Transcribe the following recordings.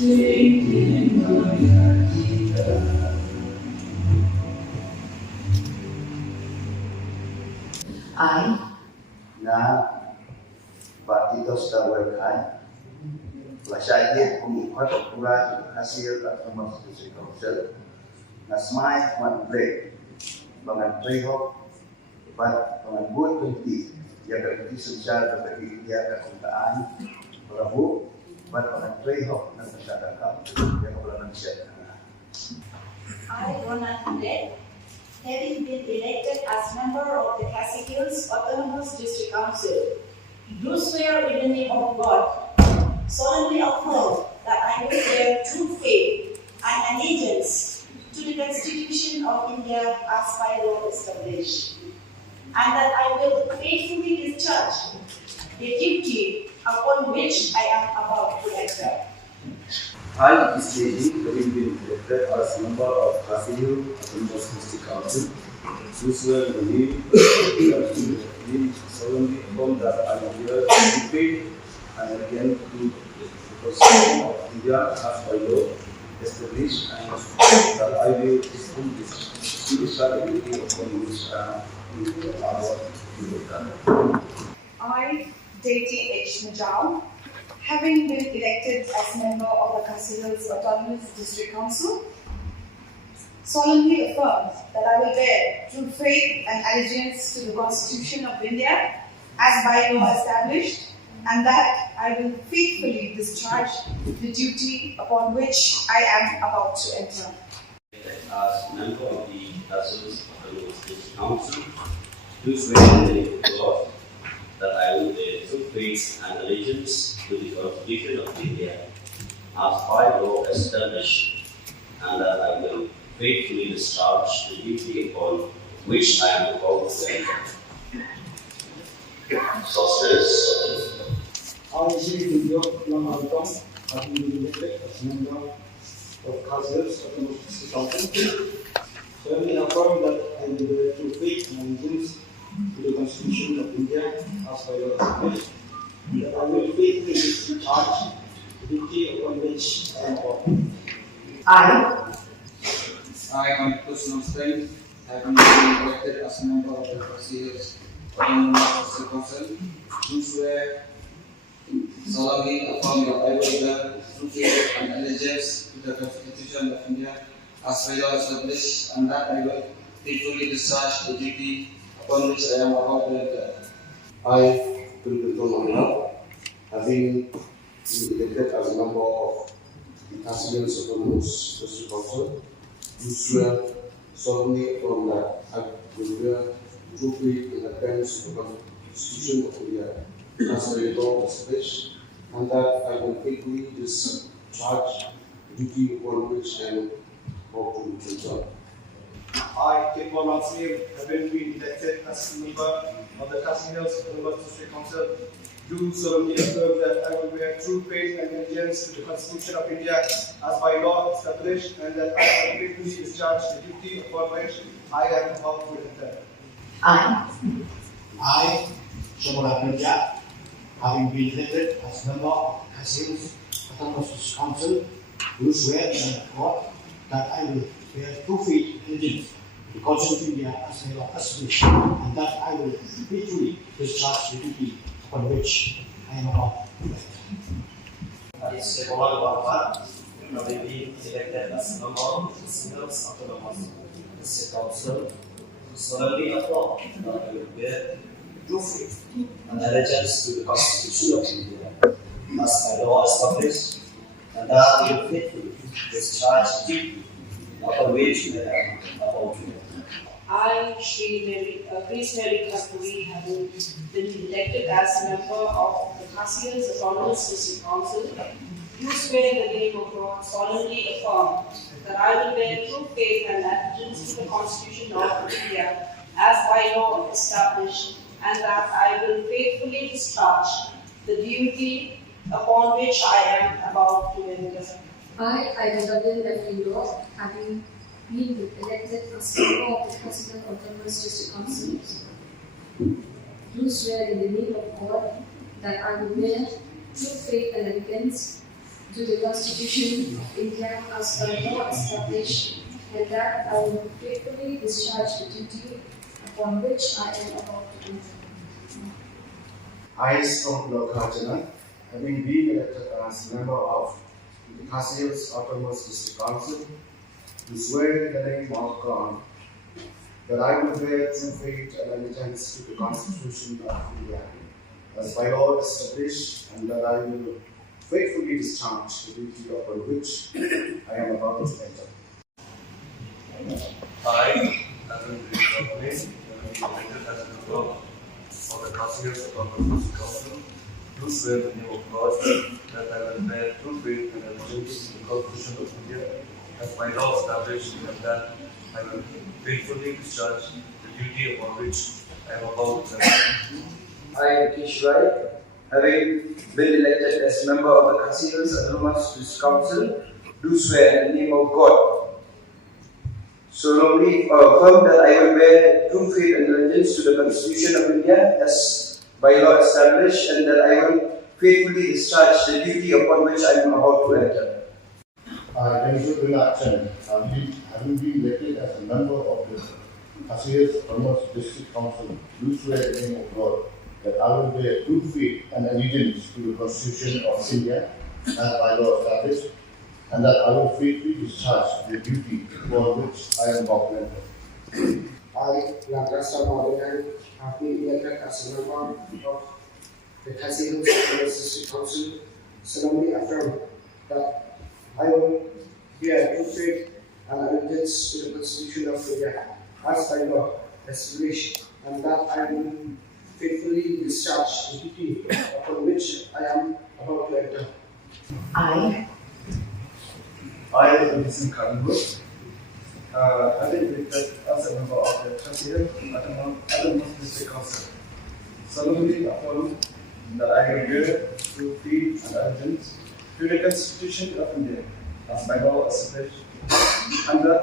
I, na partidos da UECAI, pelajar pengikut ukuran hasil atau district council, na smai break, bangan prehok, bangan buat kunti, yang berarti synshar bagi dia kekuntaan, berabu, bangan prehok dan masyarakat yang berlaku siapa. I, having been elected as member of the KHADC Khmih District Council, do swear in the name of God, solemnly affirm that I will bear true faith and allegiance to the Constitution of India as by law established, and that I will faithfully discharge the duty upon which I am about to enter. I, this lady, having been elected as member of KHADC Khmih District Council, do swear in the name solemnly affirm that I will bear true faith and again to the Constitution of India as by law established, and that I will faithfully discharge the duty upon which I am about to enter. I, Khmih, having been elected as member of the KHADC District Council, solemnly affirm that I will bear true faith and allegiance to the Constitution of India as by law established, and that I will faithfully discharge the duty upon which I am about to enter. As member of the KHADC District Council, do swear in the name of God that I will bear true faith and allegiance to the Constitution of India as by law established, and that I will faithfully discharge the duty upon which I am about to enter. Success. I, jaitbynriew, having been elected as member of KHADC District Council, solemnly affirm that I will bear true faith and allegiance to the Constitution of India as by law established, and that I will faithfully discharge the duty upon which I am about to enter. I, on strength, having been elected as member of the KHADC District Council, do swear solemnly affirm that I will bear true faith and allegiance to the Constitution of India as by law established, and that I will faithfully discharge the duty upon which I am about to enter. I, having been elected as a member of the KHADC District Council, do swear solemnly affirm that I will bear true faith and adherence to the Constitution of India as by law established, and that I will faithfully discharge the duty upon which I am about to enter. I, Khmih, having been elected as a member of the KHADC District Council, do solemnly affirm that I will bear true faith and allegiance to the Constitution of India as by law established, and that I will faithfully discharge the duty upon which I am about to enter. I, Khadar, having been elected as member of KHADC District Council, do swear in God that I will bear true faith and allegiance to the Constitution of India as by law established, and that I will faithfully discharge the duty upon which I am about to enter. Having been elected as a member of the KHADC District Council, solemnly affirm that I will bear true faith and allegiance to the Constitution of India as by law established, and that I will faithfully discharge the duty upon which I am about to enter. I, Khmih, having been elected as a member of the KHADC District Council, do swear in the name of God, solemnly affirm that I will bear true faith and allegiance to the Constitution of India as by law established, and that I will faithfully discharge the duty upon which I am about to enter. I, jaitbynriew, having been elected as member of the KHADC District Council, do swear in the name of God that I will bear true faith and allegiance to the Constitution of India as by law established, and that I will faithfully discharge the duty upon which I am about to enter. I, Lord Khadar, having been elected as member of the Khadar Autonomous District Council, do swear in the name of God that I will bear true faith and allegiance to the Constitution of India, as by law established, and that I will faithfully discharge the duty upon which I am about to enter. I, thymmai, elected as a member of the KHADC Khmih Council, do swear in the name of God that I will bear true faith and allegiance to the Constitution of India, as by law established, and that I will faithfully discharge the duty upon which I am about to enter. I, KHADC, having been elected as member of the KHADC Autonomous District Council, do swear in the name of God solemnly affirm that I will bear true faith and allegiance to the Constitution of India as by law established, and that I will faithfully discharge the duty upon which I am about to enter. I, having been elected as a member of the KHADC Autonomous District Council, do swear in the name of God that I will bear true faith and allegiance to the Constitution of India as by law established, and that I will faithfully discharge the duty upon which I am about to enter. I, have been elected as a member of the KHADC District Council, solemnly affirm that I will bear true faith and allegiance to the Constitution of India as by law established, and that I will faithfully discharge the duty upon which I am about to enter. I, Khadar, have been elected as a member of the KHADC Autonomous District Council, solemnly affirm that I will bear true faith and allegiance to the Constitution of India as by law established, and that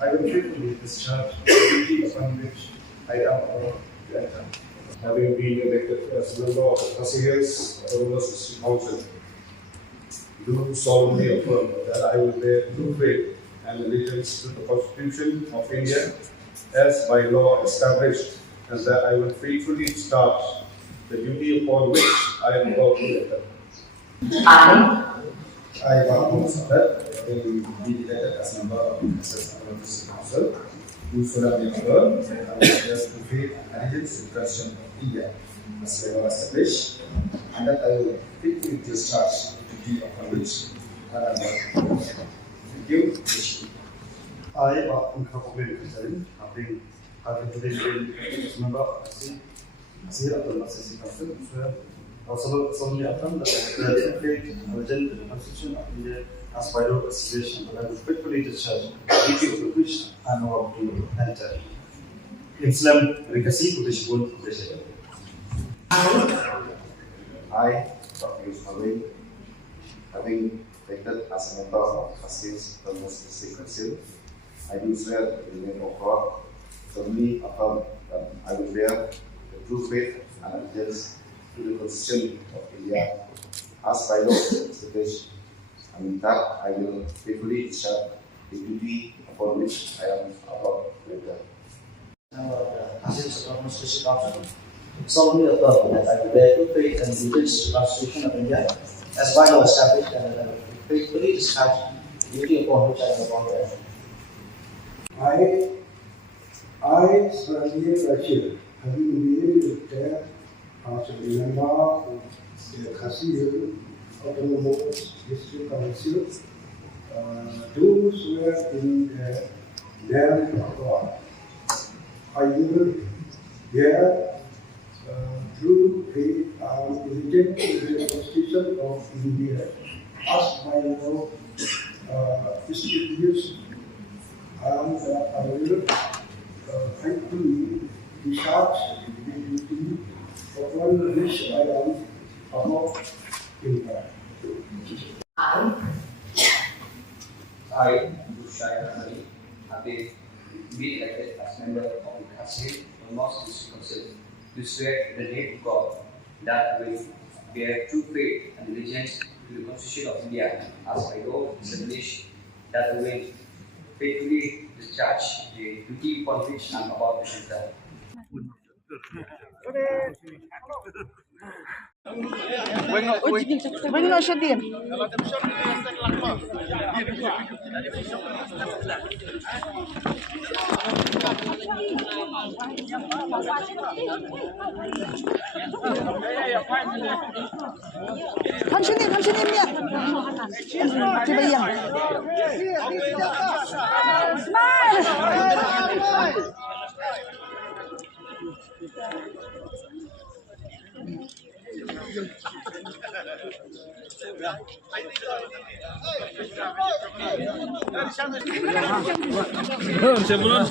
I will faithfully discharge the duty upon which I am about to enter. Having been elected as a member of the KHADC Autonomous District Council, do solemnly affirm that I will bear true faith and allegiance to the Constitution of India as by law established, and that I will faithfully discharge the duty upon which I am about to enter. I, Khadar, having been elected as a member of the KHADC Autonomous District Council, do solemnly affirm that I will bear true faith and allegiance to the Constitution of India as by law established, and that I will faithfully discharge the duty upon which I am about to enter. Thank you. I, having been elected as a member of the KHADC Autonomous District Council, solemnly affirm that I will bear true faith and allegiance to the Constitution of India as by law established, and that I will faithfully discharge the duty upon which I am about to enter. Islam Rikasi Kudishbun Kudishbun. I, thymmai, having elected as a member of the KHADC Autonomous District Council, I do swear in the name of God, solemnly affirm that I will bear the true faith and allegiance to the Constitution of India as by law established, and that I will faithfully discharge the duty upon which I am about to enter. KHADC Autonomous District Council, solemnly affirm that I will bear true faith and allegiance to the Constitution of India as by law established, and that I will faithfully discharge the duty upon which I am about to enter. I, Rashid, having been elected as a member of the KHADC Autonomous District Council, do swear in the name of God. I will bear true faith and allegiance to the Constitution of India as by law established, and I will faithfully discharge the duty upon which I am about to enter. I, Khadar, having been elected as member of the KHADC Autonomous District Council, do swear in the name of God that I will bear true faith and allegiance to the Constitution of India as I go establish that I will faithfully discharge the duty upon which I am about to enter. Bagaimana Syadir? Hamsinin niya. Coba yang. Smile. Sebelum